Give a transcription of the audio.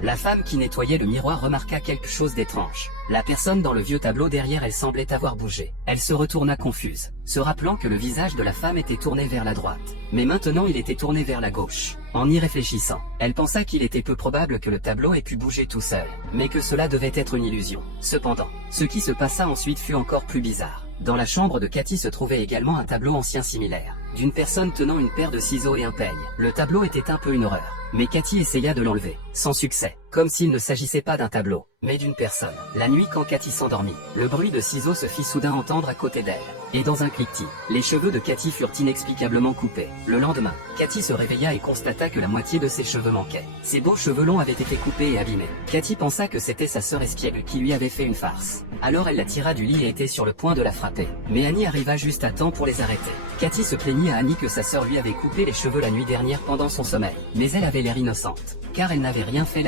La femme qui nettoyait le miroir remarqua quelque chose d'étrange. La personne dans le vieux tableau derrière elle semblait avoir bougé. Elle se retourna confuse, se rappelant que le visage de la femme était tourné vers la droite. Mais maintenant il était tourné vers la gauche. En y réfléchissant, elle pensa qu'il était peu probable que le tableau ait pu bouger tout seul, mais que cela devait être une illusion. Cependant, ce qui se passa ensuite fut encore plus bizarre. Dans la chambre de Cathy se trouvait également un tableau ancien similaire, d'une personne tenant une paire de ciseaux et un peigne. Le tableau était un peu une horreur, mais Cathy essaya de l'enlever, sans succès, comme s'il ne s'agissait pas d'un tableau, mais d'une personne. La nuit quand Cathy s'endormit, le bruit de ciseaux se fit soudain entendre à côté d'elle, et dans un cliquetis, les cheveux de Cathy furent inexplicablement coupés. Le lendemain, Cathy se réveilla et constata que la moitié de ses cheveux manquaient. Ses beaux cheveux longs avaient été coupés et abîmés. Cathy pensa que c'était sa sœur espiègle qui lui avait fait une farce. Alors elle la tira du lit et était sur le point de la frapper. Mais Annie arriva juste à temps pour les arrêter. Cathy se plaignit à Annie que sa sœur lui avait coupé les cheveux la nuit dernière pendant son sommeil. Mais elle avait l'air innocente, car elle n'avait rien fait la nuit.